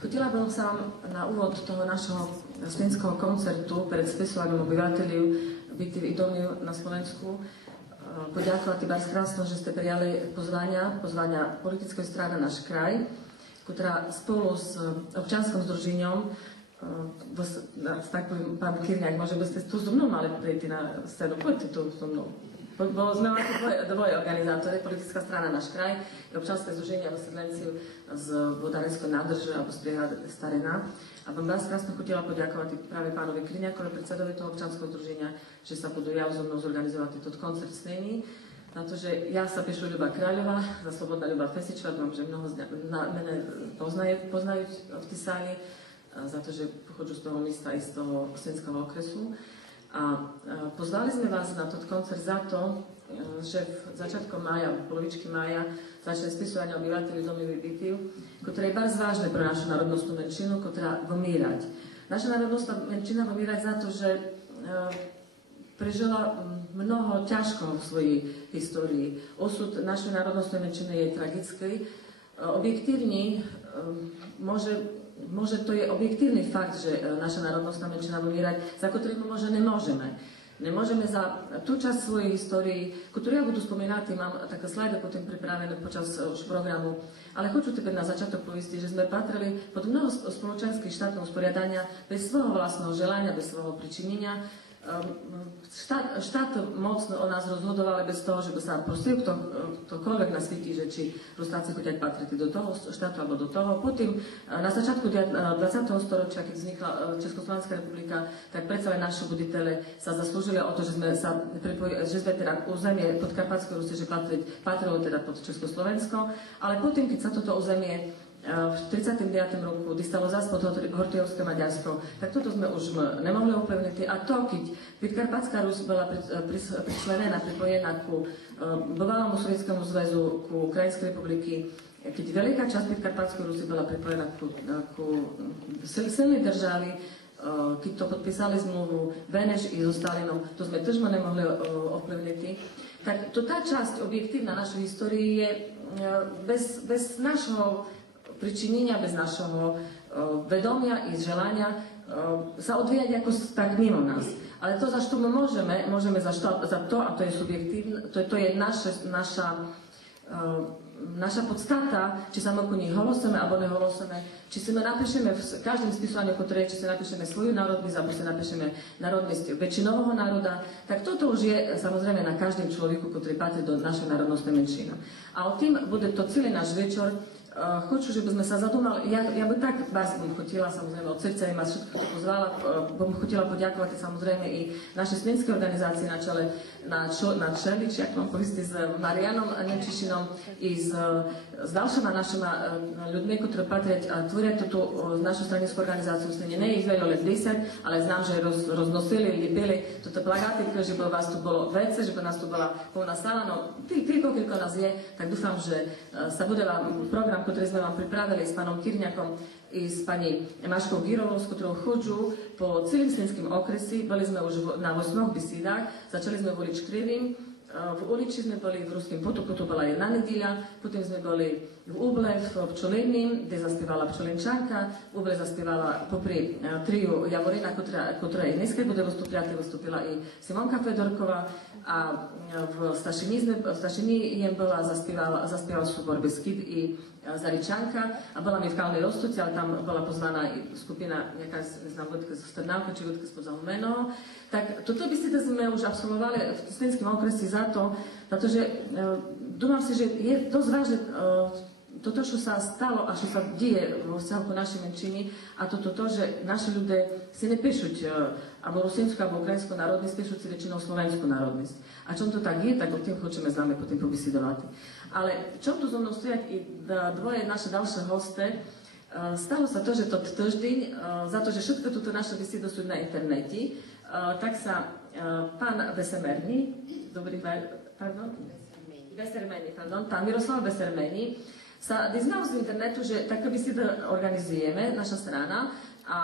Хотіла б сам на увод того нашого свинського концерту перед списуванням obyvateľov bytів і домів на Slovensku подякувати вас красно, že ste prijali pozvania politickej strany Náš kraj, ktorá spolu s občanskom združením, tak poviem, pán Kirňák, možno by ste tu so mnou mali prejти na scénu, poďte tu so mnou. Bo sme dvoje organizátori, politická strana Náš kraj i občanské združenie a vysvetlenci z Vodárenskej nádrže alebo z priehrady Starina. A vám vás krásno chutila poďakovať práve pánovi Kriňákovi, predsedovi toho občanského združenia, že sa budú ja so mnou zorganizovať tento koncert snení. Na to, že ja sa píšu Ľuba Kráľová, za Slobodná Ľuba Fesičová, dúfam, že mnoho z mene poznajú v tej sále, za to, že pochodzú z toho miesta i z toho Ossenského okresu. A pozvali sme vás na tento koncert za to, že v začiatkom mája, v polovičky mája začne spisovanie obyvateľov domových bytov, ktoré je bardzo vážne pre našu národnostnú menšinu, ktorá vomírať. Naša národnostná menšina vomírať za to, že prežila mnoho ťažko v svojej histórii. Osud našej národnostnej menšiny je tragický. Objektívny Może to je objektívny fakt, že naša národnostná menšina vymírať, za ktorým možno nemôžeme. Nemôžeme za tú časť svojej histórii, ktorú ja budu spomínať, mám také slajdy potom pripravené počas už programu, ale хочу tebe na začiatok povieť, že sme patrili pod mnoho spoločenských štátnych usporiadania bez svojho vlastného želania, bez svojho pričinenia. Štát mocno o nás rozhodoval bez toho, že by sa prosil ktokoľvek na svete, že či Rustáci chodia patriť do toho štátu alebo do toho. Potom na začiatku 20. storočia, keď vznikla Československá republika, tak predsa aj naši buditele sa zaslúžili o to, že sme teda územie Podkarpatskej Rusy, že patrilo teda pod Československo, ale potom, keď sa toto územie v 39. roku dostalo zás pod Hortijovské Maďarsko, tak toto sme už nemohli upevniť. A to, keď Podkarpatská Rus bola pričlenená, pripojená ku bývalému Sovietskému zväzu, ku Ukrajinskej republiky, keď veľká časť Podkarpatskej Rusy bola pripojená ku silnej državi, keď to podpísali zmluvu Beneš i so Stalinom, to sme tiež nemohli ovplyvniť. Tak to tá časť objektívna našej histórii je bez našho pričinenia, bez našho vedomia i želania sa odvíjať ako tak mimo nás. Ale to, za čo my môžeme za to, a to je subjektívne, to je naša naša podstata, či samo oko njih holoseme, alebo neholoseme, či si napíšeme v každém spisovanju ktoré, či si napíšeme svoju národnosť, alebo si napíšeme národnosť väčšinového národa, tak toto už je samozrejme na každém človeku, ktorý patrí do našej národnostnej menšiny. A o tým bude to celý náš večer. Хочу, żeby sme sa zadumali, ja by tak vás bym хотіла, samozrejme, od srdca im vás všetko to pozvala, bym хотіла подякувати, samozrejme, i našej slovenskej organizácii na čele, na čelič, jak vám povісти, s Marianom Nemčišinom i s ďalšíma našimi ľuďmi, ktorí patria a tvoria tú našu stranickú organizáciu. Nie ich veľa let 10, ale znam, že roznosili, lijepili toto plagáty, že by vás tu bolo vece, že by nás tu bola plná sala, no koľko nás je, tak dúfam, že sa bude vám program, ktorý sme vám pripravili s pánom Kyrňakom i s pani Maškou Girovou, s ktorou chodžu po celým Slinským okresi. Boli sme už na 8 besídach, začali sme voliť Krivým, v Uliči sme boli v Ruském potoku, to bola jedna nedíľa, potom sme boli v Uble, v Pčolinním, kde zaspievala Pčolinčanka, v Uble zaspievala popri triu Javorina, ktorá i dneska bude vystúpila i Simonka Fedorková, a v Stašini jem bola, zaspieval súbor Beskyd i Zaričanka, a bola mi v Kalnej Roztoci, ale tam bola pozvaná i skupina nejaká, neznám, vodka zo Strnávka, či vodka z Podzalmeno. Tak toto by ste to sme už absolvovali v Slinském okresi za to, pretože dúfam si, že je dosť vážne toto, čo sa stalo a čo sa deje vo vzťahu k našej menšini, a toto to, že naši ľudia si nepíšuť alebo rusínsku, alebo ukrajinskú národnosť, píšuť si väčšinou slovenskú národnosť. A čom to tak je, tak o tým chceme s nami potom pobesedovať. Ale čom tu so mnou stojí i dvoje naše ďalšie hosty, stalo sa to, že tot týždeň, za to, že všetko túto naše besedy sú na internete, tak sa pán Besermeni, pán Miroslav Besermeni, sa diznal z internetu, že takú besedu organizujeme, naša strana, a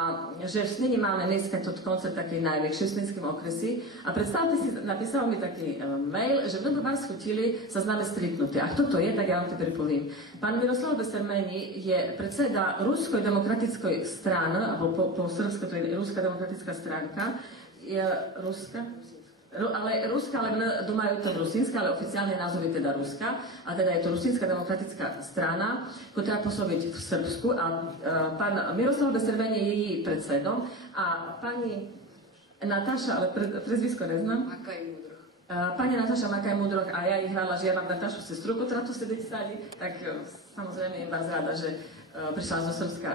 že v Snini máme dneska tot koncert taký najväčší v Slinskom okresi. A predstavte si, napísal mi taký mail, že by vás chutili sa s nami stretnúť. A kto to je, tak ja vám to pripovím. Pán Miroslav Besermeni je predseda Ruskej demokratickej strany, alebo po srbsku to je Ruská demokratická stránka. Je Ruska? Ale Ruska, ale domajú to rusínska, ale oficiálny názov je teda Ruska. A teda je to Rusínska demokratická strana, ktorá pôsobí v Srbsku. A pán Miroslav Besermeni je jej predsedom. A pani Natáša, ale prezvisko neznám. Pani Natáša Makaj-Mudroch, a ja ich hrala, že ja mám Natášu sestru, ktorá tu sedí v sáli, tak samozrejme je vás rada, že prišla zo Srbska.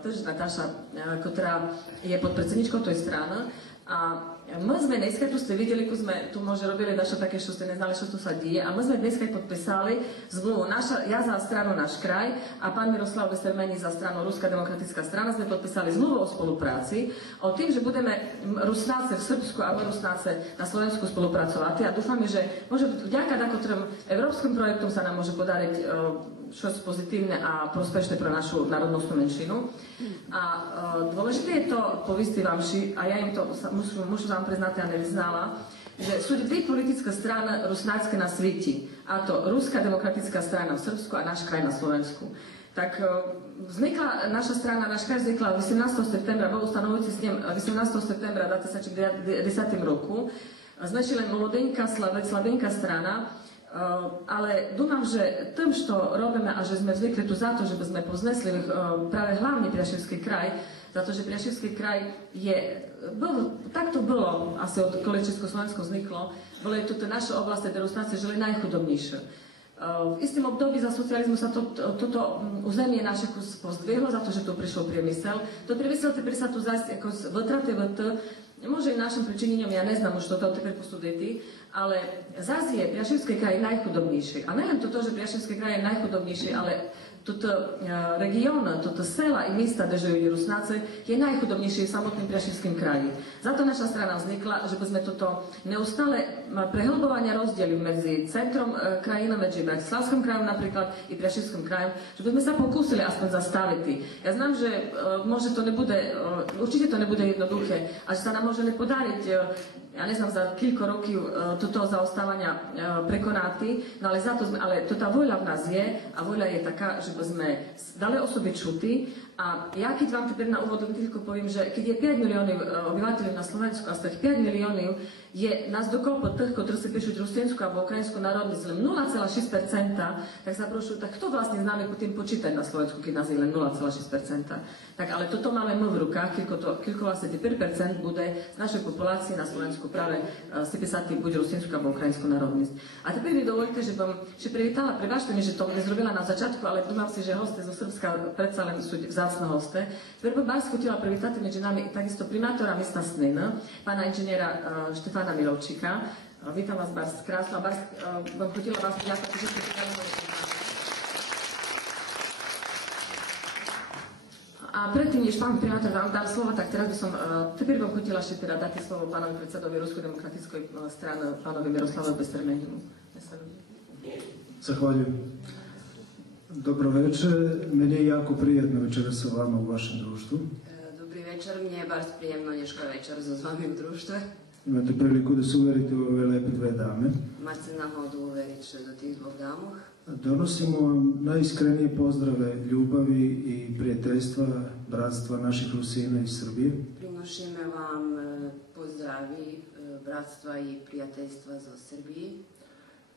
Takže Natáša, ktorá je podpredsedničkou tej strany. A my sme dneska, tu ste videli, tu môže robili dašo také, čo ste neznali, čo tu sa deje, a my sme dneska podpísali zmluvu, ja za stranu Náš kraj a pán Miroslav Besermeni za stranu Ruská demokratická strana sme podpísali zmluvu o spolupráci, o tým, že budeme Rusnáce v Srbsku a my Rusnáce na Slovensku spolupracovať, a dúfame, že môže vďaka takým európskym projektom sa nám môže podariť čo pozitívne a prospešné pre našu národnostnú menšinu. A dôležité je to povisti vám, a ja im to môžu vám priznať, ja nevyznala, že sú dve politické strany rusnácké na svete, a to Ruská demokratická strana v Srbsku a Náš kraj na Slovensku. Tak vznikla naša strana, Náš kraj vznikla 18. septembra, bol ustanovujúci s ním 18. septembra 2010 roku. Sme len mladenka, slabenka strana, ale dúfam, že tým, čo robíme a že sme zvykli tu za to, že by sme poznesli práve hlavne Priaševský kraj, za to, že Priaševský kraj tak to bolo, asi od koľko Československo vzniklo, boli tu naše oblasti, kde Rusnáci žili najchudobnejšie. V istým období za socializmu sa toto územie naše pozdvihlo za to, že tu prišiel priemysel. To priemysel sa tu zase ako vytraty môže i našim pričinením, ja neznám už toto teper posuditi, ale zase je Priaševský kraj najchudobnejší. A nielen toto, že Priaševský kraj je najchudobnejší, ale toto región, toto sela i miesta, kde žijú Rusnáci, je najchudobnejší v samotným Priaševským kraji. Za to naša strana vznikla, že by sme toto neustále prehlbovania rozdiely medzi centrom krajiny, medzi Bratislavským krajom napríklad i Priaševským krajom, že by sme sa pokúsili aspoň zastaviť. Ja znám, že môže to nebude, určite to nebude jednoduché, a že sa nám môže nepodariť, ja neznám, za koľko rokov toto zaostávania prekonáty, no ale to tá voľa v nás je, a voľa je taká, že by sme dali o sobie čuti. A ja keď vám teda na úvod tylko poviem, že keď je 5 miliónov obyvateľov na Slovensku a z tých 5 miliónov je nazdokol pod tých, ktorí si píšu rusínsku alebo ukrajinskú národnosť len 0,6%, tak sa prošu, tak kto vlastne s nami tým počítať na Slovensku, keď nás je len 0,6%. Tak ale toto máme my v rukách, koľko vlastne 5% bude z našej populácie na Slovensku práve si písať buď rusínsku alebo ukrajinskú národnosť. A teď mi dovolite, že bym še privítala, pribážte mi, že to nezrobila na začiatku, ale dúfam si, že hosty zo Srbska predsa len sú vzácne hosty. Teraz by vás chutila privítať medzi nami takisto primátora mesta Snin, pána inžiniera Štefána Milovčíka. Vítam vás, Bars, krásna. Bars, vám chutila vás poďakovať, že ste pripravili. A predtým, než pán primátor vám dám slovo, tak teraz by som teper vám chutila ešte teda dať slovo pánovi predsedovi Ruskej demokratickej strany, pánovi Miroslavovi Bestermeninu. Zahvaljujem. Dobro večer, meni je jako prijetno večeras sa vama u vašem društvu. Dobrý večer, mne je baš prijemno dneška večer so s vami u društve. Imate priliku da se uverite u ove lepe dve dame. Máte náhodu uveriť še do tých dvoch dámoch. Donosimo vam najiskrenije pozdrave ljubavi i prijateljstva, bratstva naših Rusina iz Srbije. Prinošíme vám pozdravi, bratstva i prijateljstva zo Srbiji.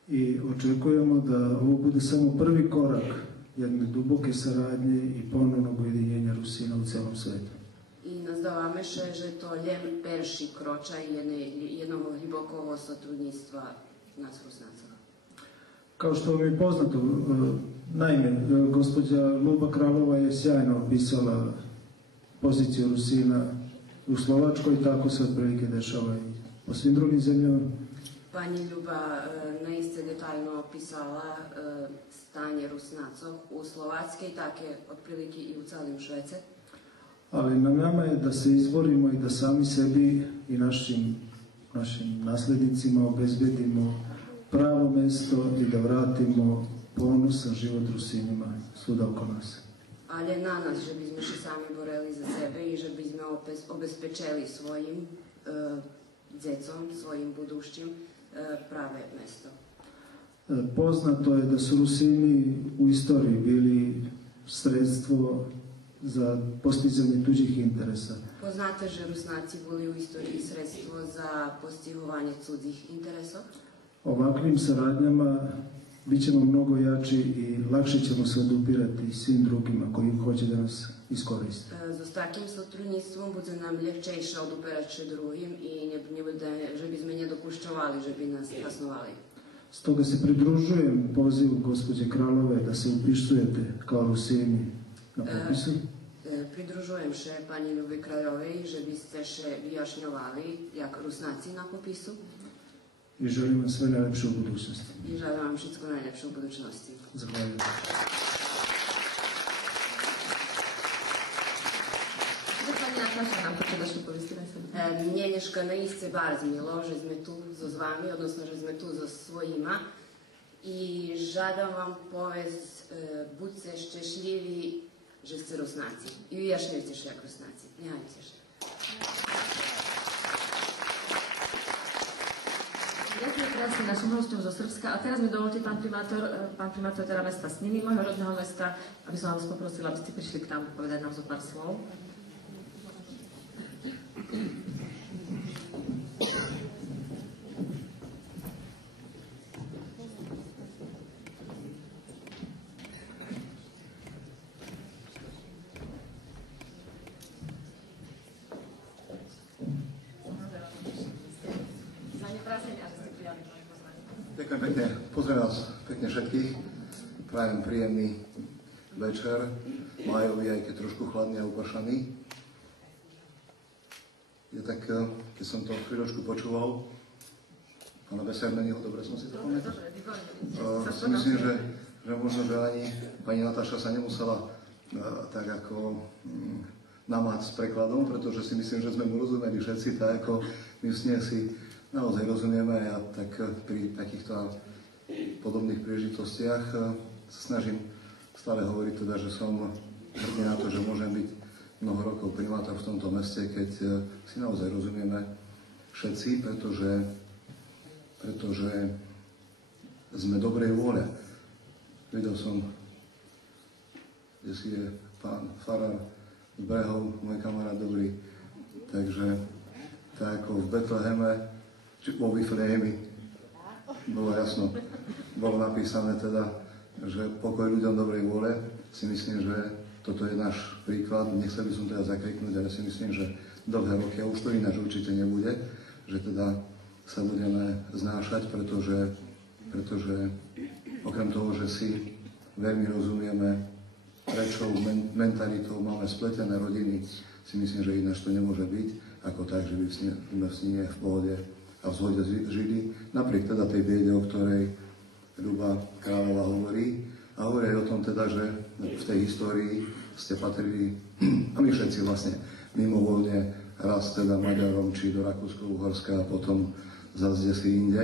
I očekujemo da ovo bude samo prvi korak jedne duboke saradnje i ponovnog ujedinjenja Rusina u celom svetu. I nazdávame še, že to len perši kročaj jednog hlibokog sotrudnictva nas Rusnaca. Kao što vam je poznato, naime, gospođa Luba Kralova je sjajno opisala poziciju Rusina u Slovačkoj, tako se otprilike dešava i po svim drugim zemljama. Pani Ljuba naiste detaljno opisala stanje Rusnacov u Slovackej, tak je otprilike i u celim Švece. Ali na nama je da se izborimo i da sami sebi i našim naslednicima obezbedimo pravo mesto i da vratimo ponosan život Rusinima svuda oko nas. Ali je na nas, že bi smo še sami boreli za sebe i že bi smo obezpečeli svojim djecom, svojim budućim prave mesto. Poznato je da su Rusini u istoriji bili sredstvo za postizanje tuđih interesa. Poznate, že Rusnaci bili u istoriji sredstvo za postihovanje cudzih interesov. Ovakvim saradnjama bit ćemo mnogo jači i lakše ćemo se odupirati svim drugima koji hoće da nas iskoriste. S takim sotrudnictvom bude nam ljehčejše odupirati še drugim i ne bude, že bi sme nedopušćovali, že bi nas kasnovali. Stoga se pridružujem pozivu gospođe Kralove da se upisujete kao Rusini na popisu. Pridružujem še pani Ljubi Kraljovej, že biste še vyjašnjovali jak Rusnaci na popisu. I želim vam sve najlepše u budućnosti. I želim vam všetko najlepše u budućnosti. Zahvaljujem. Pani Nataša nám počuť daš upovesti na sebe. Mne dneška naiste bar zmilo, že sme tu so s vami, odnosno, že sme tu so svojima. I žadam vam povest, buďte šťastliví, že ste Rusnáci. I vyjašnjujte še jak Rusnáci. Nehajte še. Ďakujem krásne našim hostom zo Srbska. A teraz mi dovolte, pán primátor teda mesta Sniny, môjho rodného mesta, aby som vás poprosila, aby ste prišli k nám povedať nám zo pár slov. Ďakujem pekne, pozdravujem vás pekne všetkých, prajem príjemný večer, májový, aj keď trošku chladný a upršaný. Ja tak, keď som to chvíľočku počúval, pána Besermeniho, dobre som si to pamätal? Si myslím, že možno, že ani pani Natáša sa nemusela tak ako namáť s prekladom, pretože si myslím, že sme mu rozumeli všetci, tak ako my si naozaj rozumieme a ja tak pri takýchto podobných príležitostiach sa snažím stále hovoriť teda, že som hrdý na to, že môžem byť mnoho rokov primátor v tomto meste, keď si naozaj rozumieme všetci, pretože sme dobrej vôle. Videl som, kde si je pán farár z Brehov, môj kamarát dobrý, takže tak ako v Betleheme vo Wifleemi bolo jasno, bolo napísané teda, že pokoj ľuďom dobrej vôle. Si myslím, že toto je náš príklad. Nechcel by som teda zakriknúť, ale si myslím, že dlhé roky, a už to ináč určite nebude, že teda sa budeme znášať, pretože okrem toho, že si veľmi rozumieme rečou, mentalitou, máme spletené rodiny, si myslím, že ináč to nemôže byť, ako tak, že by sme v snine v pohode a v zhode žili, napriek teda tej biede, o ktorej Ľuba Kráľová hovorí. A hovorí aj o tom teda, že v tej histórii ste patrili, a my všetci vlastne mimovoľne, raz teda Maďarom, či do Rakúsko-Uhorska a potom zase si inde.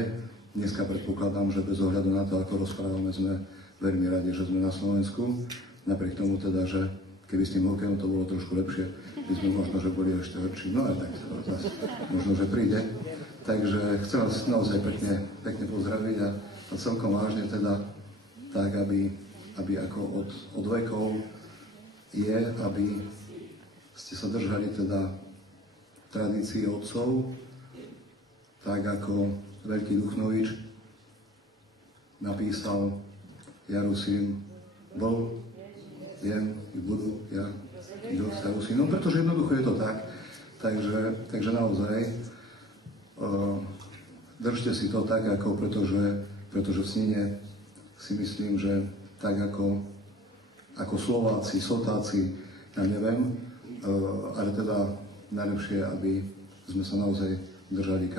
Dneska predpokladám, že bez ohľadu na to, ako rozprávame, sme veľmi radi, že sme na Slovensku. Napriek tomu teda, že keby s tým hokejom to bolo trošku lepšie, by sme možno, že boli ešte horší. No ale tak, možno, že príde. Takže chcem vás naozaj pekne pozdraviť a celkom vážne teda tak, aby ako od vekov je, aby ste sa držali teda tradície otcov, tak ako veľký Duchnovič napísal: ja Rusín bol, jem i budu, ja sa Rusínom, pretože jednoducho je to tak. Takže naozaj držte si to tak, ako pretože v snine si myslím, že tak ako Slováci, Sotáci, ja neviem, ale teda najlepšie, aby sme sa naozaj držali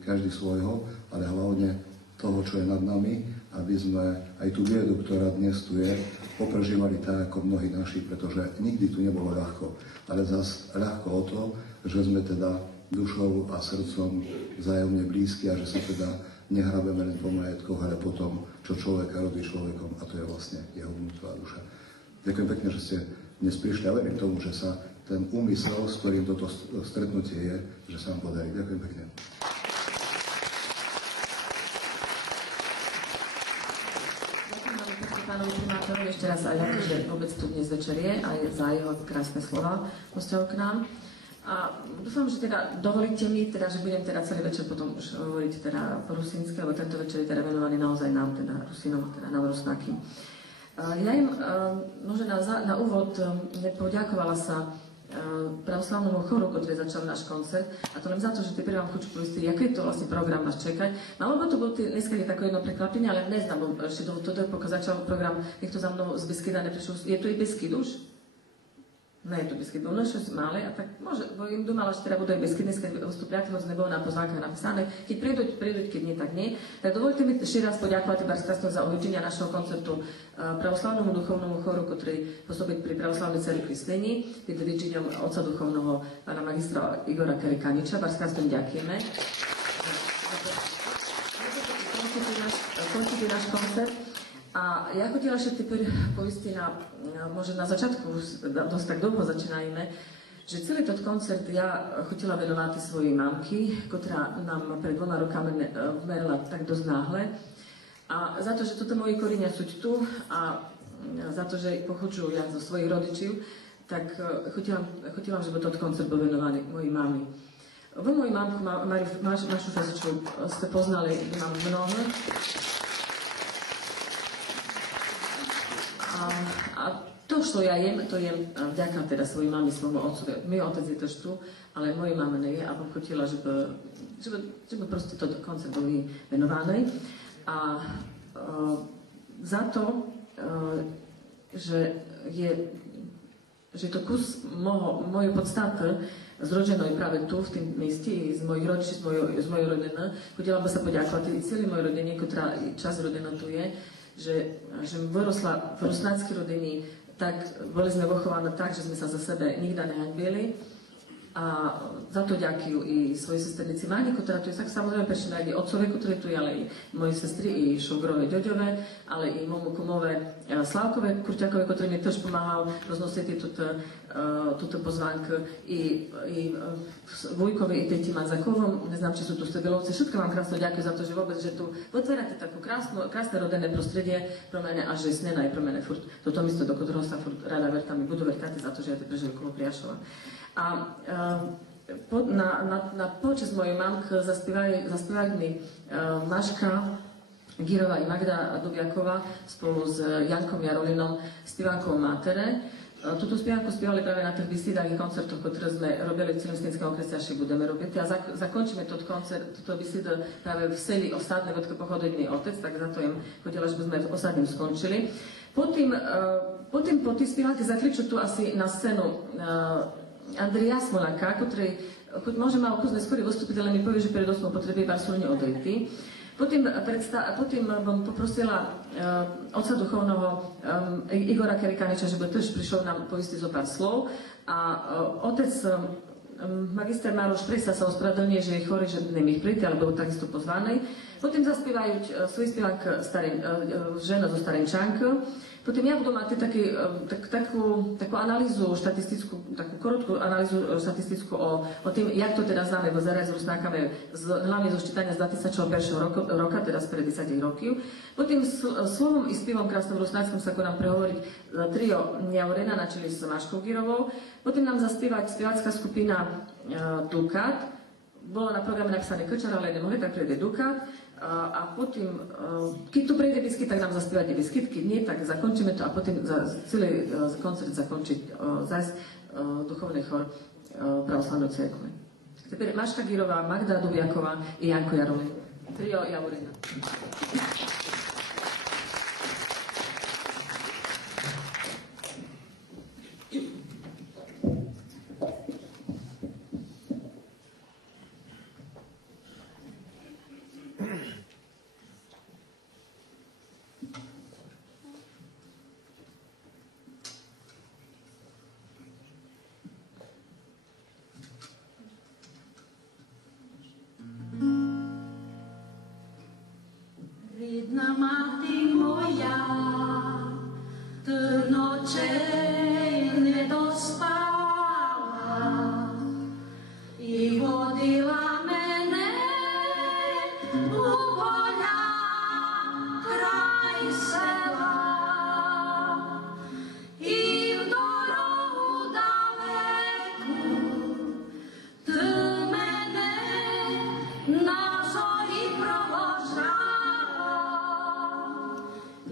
každý svojho, ale hlavne toho, čo je nad nami, aby sme aj tú biedu, ktorá dnes tu je, poprežívali tak, ako mnohí naši, pretože nikdy tu nebolo ľahko, ale zas ľahko o to, že sme teda dušou a srdcom vzájomne blízky a že sa teda nehrabeme len po majetkoch, ale po tom, čo človeka robí človekom, a to je vlastne jeho vnútorná duša. Ďakujem pekne, že ste dnes prišli a verím tomu, že sa ten úmysel, s ktorým toto stretnutie je, že sa vám podarí. Ďakujem pekne. Ďakujem veľmi pekne pánovi primátorovi ešte raz aj za to, že vôbec tu dnes večer je, aj za jeho krásne slova vzťahu k nám. A dúfam, že teda dovolíte mi, teda, že budem teda celý večer potom už hovoriť teda po rusínsky, lebo tento večer je teda venovaný naozaj nám, teda Rusínom, teda nám Rusnákym. Ja im možno na úvod nepoďakovala sa pravoslavnému choru, ktorý začal náš koncert, a to len za to, že ty vám chuť poistiť, aký je to vlastne program nás čekať. Malo by to bolo dneska je také jedno prekvapenie, ale neznám, bo ešte do toho, pokiaľ začal program, niekto za mnou z Beskyda neprišiel. Je tu i Beskyd už? Ne, je to Beskyd, bol naše malé, a tak môže, bo im dumala, že teda budú aj Beskyd, dneska vstúpiate, hoď nebolo na pozvánkach napísané, keď príduť, keď nie, tak nie. Tak dovolte mi ešte raz poďakovať Barskástom za uvedenia našho koncertu pravoslavnému duchovnému choru, ktorý pôsobí pri pravoslavnej cerkvi Slení, pod vedením otca duchovného pána magistra Igora Kerikaniča. Barskástom ďakujeme. Končí náš koncert. A ja chodila ešte poistiť možno na začiatku, dosť tak dlho začínajme, že celý ten koncert ja chodila venovať svojej mamky, ktorá nám pred 2 rokami vmerila tak dosť náhle. A za to, že toto moji korenia sú tu a za to, že pochodžujú ja zo svojich rodičov, tak chodila, že by toto koncert bol venovaný mojej mami. Vy moju mamku, Mašu Fezičovu, ste poznali, mám mnoho. A to, čo ja jem, to jem vďaka teda svojej mami, svojmu otcovi. Môj otec je tož tu, ale mojej mame nie je, a bom chotila, že by proste toto koncert bol venovaný. A za to, že je to kus mojej podstaty zrodenej práve tu, v tým mieste, z mojich rodičí, z mojej rodiny. Chodila by sa poďakovať celý mojej rodine, ktorá časť rodiny tu je, že vyrosla v rusnáckej rodine, tak boli sme vychovaní tak, že sme sa za sebe nikdy nehanbili. A za to ďakujú i svojej sesternici Máni, ktorá tu je, tak samozrejme prečo aj otcovi, ktorý tu je, ale i moje sestry, i šogrove, ďoďové, ale i momu kumove Slavkove Kurťakove, ktorý mi tiež pomáhal roznosiť túto pozvánku, i Vujkovi, i teti Manzakovom, neznám, či sú tu Stebilovci. Všetko vám krásno ďakujem za to, že vôbec, že tu otvárate takú krásne rodinné prostredie pro mene, a že snena je pro mene furt toto miesto, do ktorého sa furt rada vertami budú vertať za to, že ja te prežili kolo Priašova. A na počest mojej mamky zaspívali mi Maška Girová i Magda Dubiaková spolu s Jankom Jarolinom spievankou Mátere. Túto spievanku spievali práve na tých vysídavých koncertoch, ktoré sme robili v celom Stenskom okrese a ešte budeme robiť. A zakončíme toto vysíd práve v seli Osadné, odkiaľ pochodil môj otec, tak za to im chodila, že by sme Osadným skončili. Potom po tých spievanke zakriču tu asi na scénu Andrija Smolaka, ktorý môže malo kus neskôr vystúpiť, ale mi povie, že predosno potrebuje pár súrne odejty. Potom bom poprosila otca duchovného Igora Kerikaniča, že by tiež prišiel nám povistiť zo pár slov. A otec magister Mároš Prisa sa ospravedlňuje, že je chorý, že nemôže prísť, ale bol takisto pozvaný. Potom zaspievajú svoj spevák žena zo Starenčank. Potom ja budem mať takú analýzu štatistickú, takú korotku analýzu štatistickú o tým, jak to teda známe, bo zaraz rozprákame hlavne zo ščítania z 2001 roka, teda spred 10 rokov. Potom slovom i spievom krásnom rusnáckom sa nám prehovoriť trio Neaurena na čele s Maškou Girovou. Potom nám zaspievať spievačská skupina Dukat. Bolo na programe napísané Krčar, ale nemohli, tak prejde Dukat. A potom, keď tu prejde biskyt, tak nám zaspievate biskyt, keď nie, tak zakončíme to a potom celý koncert zakončiť zase duchovný chor pravoslavnej cirkvi. Teraz Maška Girová, Magda Dubiaková i Janko Jarolin. Trio Javorina. Jedna mati moja, ty noče nedospala i vodila mene u polja kraj sela i v dorohu daleku ty mene na zori provožala.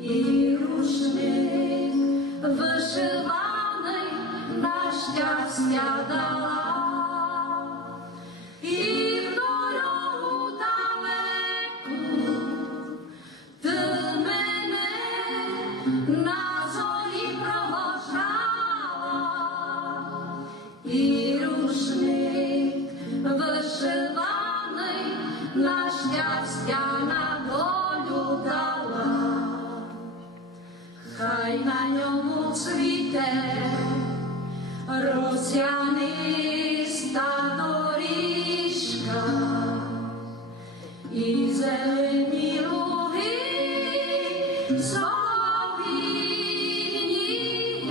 I rušnik vyšivanej na šťastia dala. I v dorohu daleku ty mene na zori provožala. I rušnik vyšivanej na šťastia na voľu dala. Chaj na ňom cvite rozsianý stanoríška i zelení luhy soloviny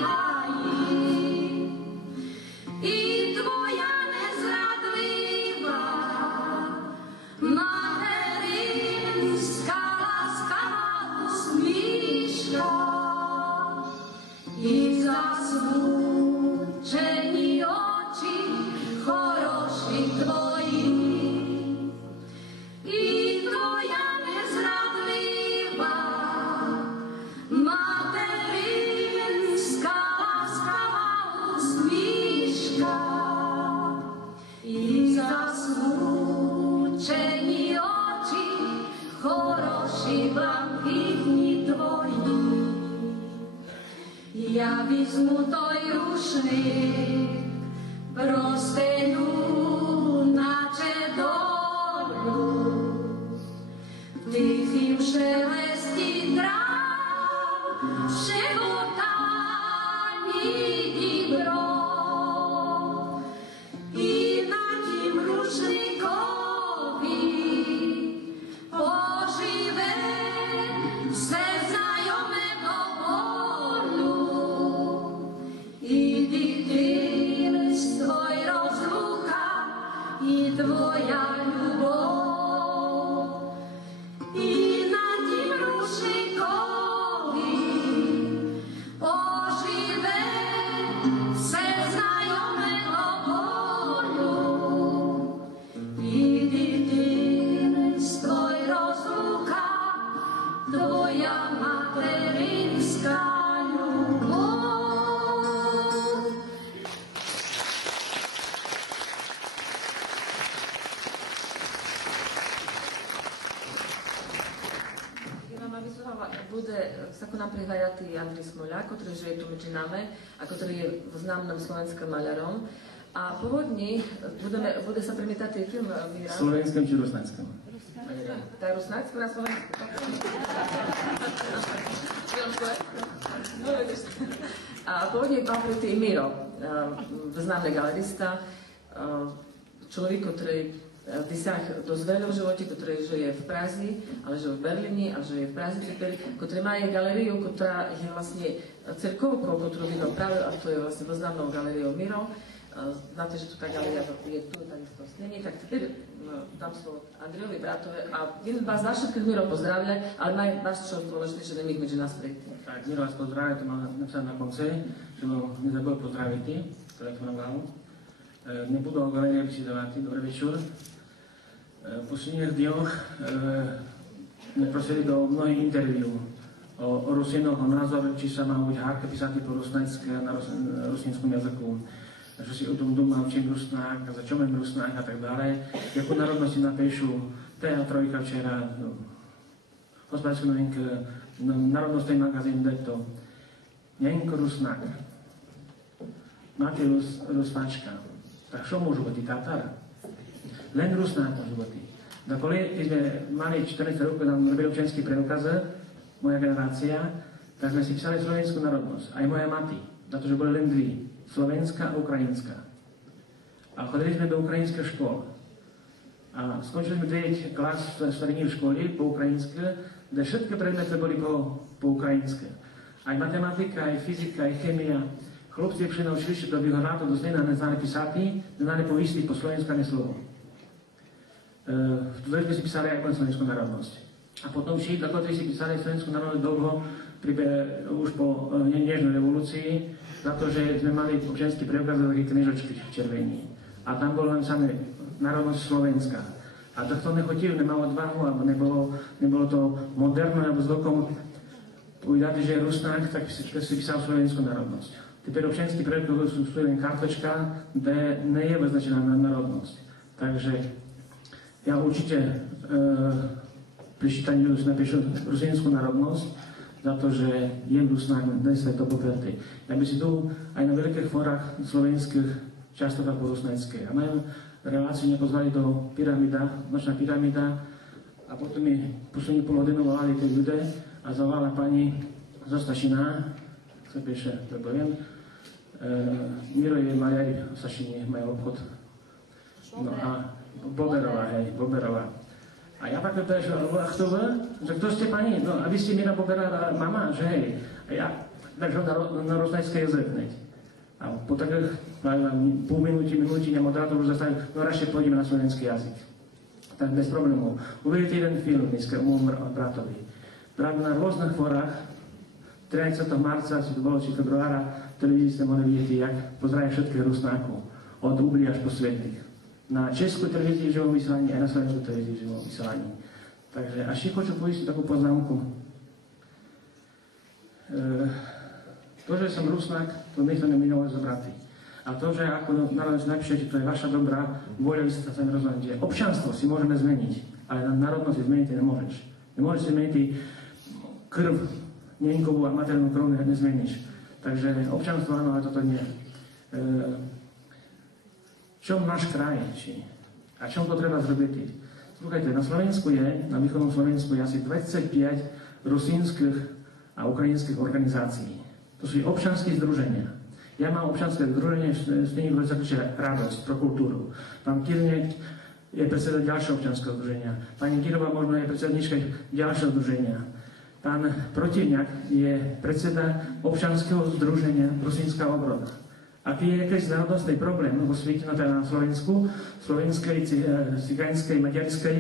hají. I tvoja nezradlivá materinská láskavá usmíška i zasmučení oči sa ku nám prihľadá Andrej Smoľák, ktorý žije tu medzi nami a ktorý je známym slovenským maľarom. A pôvodne bude sa premietať film Míra. Slovenským či rusnáckom? Tá je rusnácko na Slovensku. A pôvodne mal prийти Miro, známy galerista, človek, ktorý dosiah dosť veľa v živote, ktorý žije v Praze, ale žije v Berlíne a žije v Praze теперь, ktorý má aj galériu, ktorá je vlastne cerkovkou, ktorú vydal práve, a to je vlastne známou galériou Miro. Znáte, že tu tá galéria je tu, takisto v Snení, tak теперь tam sú Andrejovi bratové a він vás na všetkých Miro pozdravlja, ale má vás čo dôležité, že nemých medzi nás prийти. Tak, Miro vás pozdravia, to mám napísané na konci, že ho nezabudol pozdraviť, telefonoval. Nebudú o galerii vyčítavať, dobrý večer. V posledných dňoch sme prosili do mnohých interviú o Rusinoch, o názor, či sa má byť hárka písať po rusnácku na rusinskom jazyku. Že si o tom doma učím rusnák, za čo mám rusnák a tak dále. Jakou národnosti napíšu TA3 včera, hospodářská novinka, národnostný magazín Detto. Nenko rusnák. Máte rusnáčka. Tak čo môžu byť Tatar? Len rusnák môžu byť. Da keď sme mali 14 rokov, nám robili občiansky preukaz, moja generácia, tak sme si písali slovenskú národnosť. Aj moja mati. Za to, že boli len dvi. Slovenská a ukrajinská. A chodili sme do ukrajinských škôl. A skončili sme 9 klas strední v škole po ukrajinsky, kde všetky predmety boli po ukrajinsky. Aj matematika, aj fyzika, aj chemia. Chlopci prišli na učilište do Vyhorátov, do Znena, neznali písať, neznali povýšliť po slovensku ani slovo. V sme si písali aj po slovenskú národnosť. A potom všídla, ktorí si písali slovenskú národnosť dlho, už po nežnej revolúcii, za to, že sme mali občiansky preukaz a také knižočky červení. A tam bolo napísané národnosť slovenská. A to kto nechotil, nemal odvahu, alebo nebolo to moderné, alebo s dokom povedať, že je rusnák, tak si písal slovenskú národnosť. Teper občiansky preukaz sú len kartočka, kde nie je označená národnosť. Takže ja určite pri čítaní napíšu rusínsku národnosť, za to, že je rusnák, dnes je to popretý. Ja by si tu aj na veľkých fórach slovenských často tak po rusnáckej. A majú reláciu, mňa pozvali do pyramida, nočná pyramida, a potom mi poslední pol hodinu volali tie ľudia a zavolala pani zo Stašina, sa píše, to poviem, Miro je maľari v Stašine, majú obchod. No a Boberová, hej, Boberová. A ja tak pýtam, že kto ste pani? No a vy ste Mira Boberová mama, že hej. A ja takže na rusnácké jazyk hneď. A po takých pol minúti moderátor už zastavil, no radšej pôjdeme na slovenský jazyk. Tak bez problémov. Uvidíte jeden film dneska o môjom bratovi. Brat na rôznych forách, 13. marca, či to bolo, či februára, v televízii ste mohli vidieť, jak pozdravujú všetkých rusnákov. Od Ubli až po Svetých. Na českú televíziu v živom vysielaní, aj na slovenskú televíziu v živom vysielaní. Takže až si chcem povedať takú poznámku. To, že som rusnák, to nikto nemínalo zobrati. A to, že ako národnosť napíšete, to je vaša dobrá vôľa, vy sa tam rozhodnete. Občanstvo si môžeme zmeniť, ale na národnosť si zmeniť nemôžeš. Nemôžeš si zmeniť krv, nenkovú a maternú krv nezmeníš. Takže občanstvo áno, ale toto nie. Čom náš kraj, a čom to treba zrobiť? Slúchajte, na Slovensku je, na východnom Slovensku je asi 25 rusínskych a ukrajinských organizácií. To sú občanské združenia. Ja mám občanské združenie, s tým zaklúčia Radosť pro kultúru. Pán Kirnek je predseda ďalšieho občanského združenia. Pani Girová možno je predsednička ďalšieho združenia. Pán Protivňák je predseda občanského združenia Rusínska obrona. Ak je jakýś národnostný problém vo svete, no teda na Slovensku, slovenskej, cigánskej, maďarskej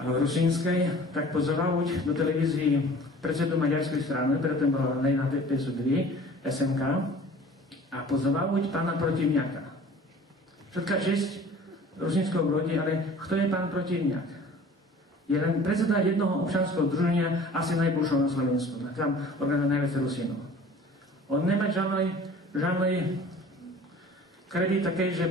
a rusínskej, tak pozvať do televízii predsedu maďarskej strany, preto bola Lejna PSU2, SMK, a pozvať pána Protivňáka. Všetká česť rusínského brodi, ale kto je pán Protivňák? Je len predseda jednoho občanského združenia, asi najbližšieho na Slovensku. Tam organizuje najviac Rusínov. On nemá žádný kredit taký, že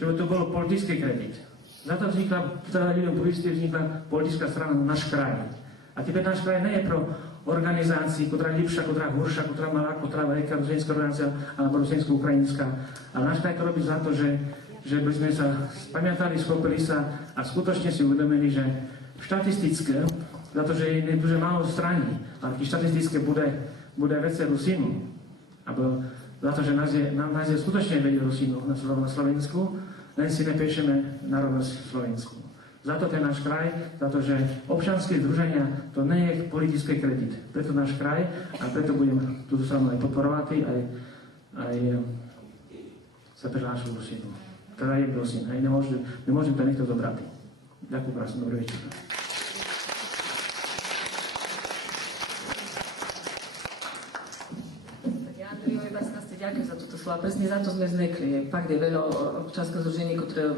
by to bol politický kredit. Za to vznikla, teda ľuďom povistí, vznikla politická strana Náš kraj. A teper náš kraj nie je pro organizácií, ktorá je lepšia, ktorá je horšia, ktorá malá, ktorá veľká rusínska organizácia alebo rusínsko-ukrajinská. Ale náš kraj to robí za to, že by sme sa spamiatali, schopili sa a skutočne si uvedomili, že štatistické, za to, že je дуже málo straní, ale štatistické bude vece Rusínu. Alebo za to, že nás je skutočne veľa Rusínov na Slovensku, len si nepíšeme národnosť Slovensku. Za to ten náš kraj, za to, že občianske združenia to nie je politický kredit. Preto náš kraj a preto budem túto stranu aj podporovať, aj sa prihlášať Rusínu. Teda je Rusín, aj nemôžem to nikto zobrať. Ďakujem krásne, dobrý večer. Ďakujem za toto slovo. Presne za to sme vznikli. Fakt je veľa občianskych združení, ktoré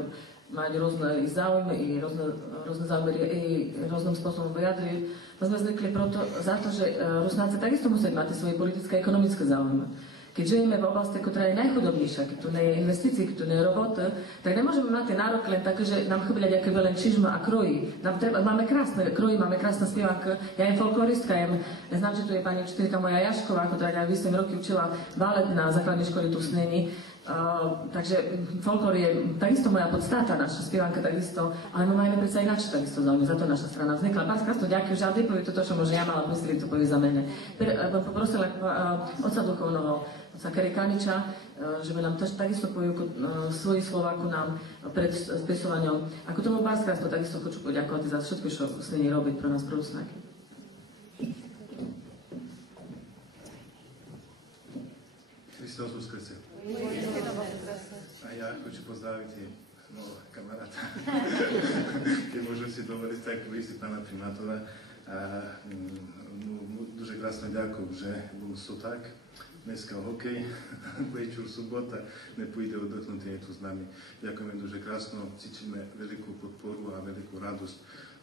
majú rôzne záujmy i rôzne zámery i rôznym spôsobom vyjadrujú. My sme vznikli za to, že Rusnáci takisto musia mať svoje politické a ekonomické záujmy. Keď žijeme v oblasti, ktorá je najchudobnejšia, keď tu nie je investícií, keď tu nie je roboty, tak nemôžeme mať ten nárok len také, že nám chýba nejaké veľa čižma a krojí. Máme krásne krojí, máme krásne spievanky. Ja jem folkloristka, znam, že tu je pani učiteľka moja Jašková, ktorá 8 roky učila balet na základnej škole tu v Snení. Takže folklor je takisto moja podstata, naša spievanka takisto, ale my máme predsa ináč takisto záujem, za to naša strana vznikla. Pán Skrasto, ďakujem, že Andrej povie to, čo možno ja mala v mysli, to povie za mene. Poprosila otca duchovného, otca Kerikaniča, že by nám takisto povie svoji slova ku nám pred spisovaním. Ako tomu pán Skrasto, takisto chcú poďakovať za všetko, čo s nimi robiť pre nás, pre Rusnáky. Hristos Uskrse. A ja хочу поздравити нового камарата. Keď môžem si dovoliť tak vysť pána primátora. Дуже красно дякую, že bol Soták. Dneska hokej, večer subota, ne pôjde oddychnutý, je tu s nami. Ďakujeme дуже красно, cítime veľkú podporu a veľkú radosť,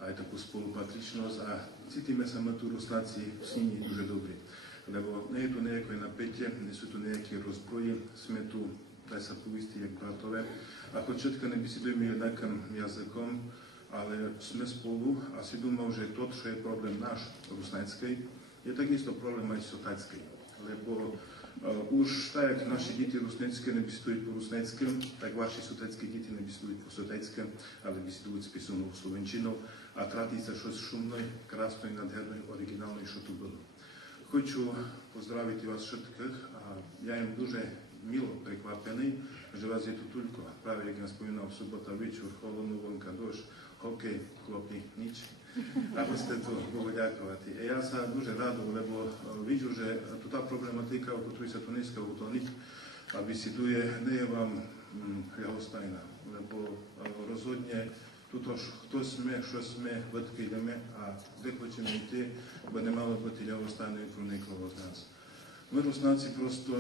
aj takú spolupatričnosť a cítime sa tu Rusnáci s nimi дуже dobrí. Lebo nie je tu nejaké napätie, nie sú tu nejaké rozbroji, sme tu, daj sa povistí, jak bratové. A choć všetko nebesідujeme jednakým jazykom, ale sme spolu a si думав, že to, čo je problém náš, rusnáckej, je takisto problém aj sotáckej. Lebo už tak, jak naši deti rusnácké nebesídujú po rusnáckém, tak vaši sotácké deti nebesídujú po sotáckém, ale nebesídujú s písomnou slovenčinou a tráti sa щось šumnej, krásnej, nádhernej, originálnej, čo tu bolo. Хочу поздравити вас všetkých a ja im дуже мило приквапений, že vás je tu toľko. Práve, jak ja spomínal, sobota, večer, холодно, vonka, дощ, hokej, chlopí, nič. Aby ste tu boli ďakovati. Ja sa дуже радую, lebo vidím, že tá problematika, o ktorej sa tu dneska utoniť, bесідує, не je vám ľahostajná, lebo rozhodne tuto, хто sme, що sme, odkiaľ ideme a kde хочемо йти, бо не мало бути ľahostajної про nikoho z nás. Ми, Rusnáci, prosto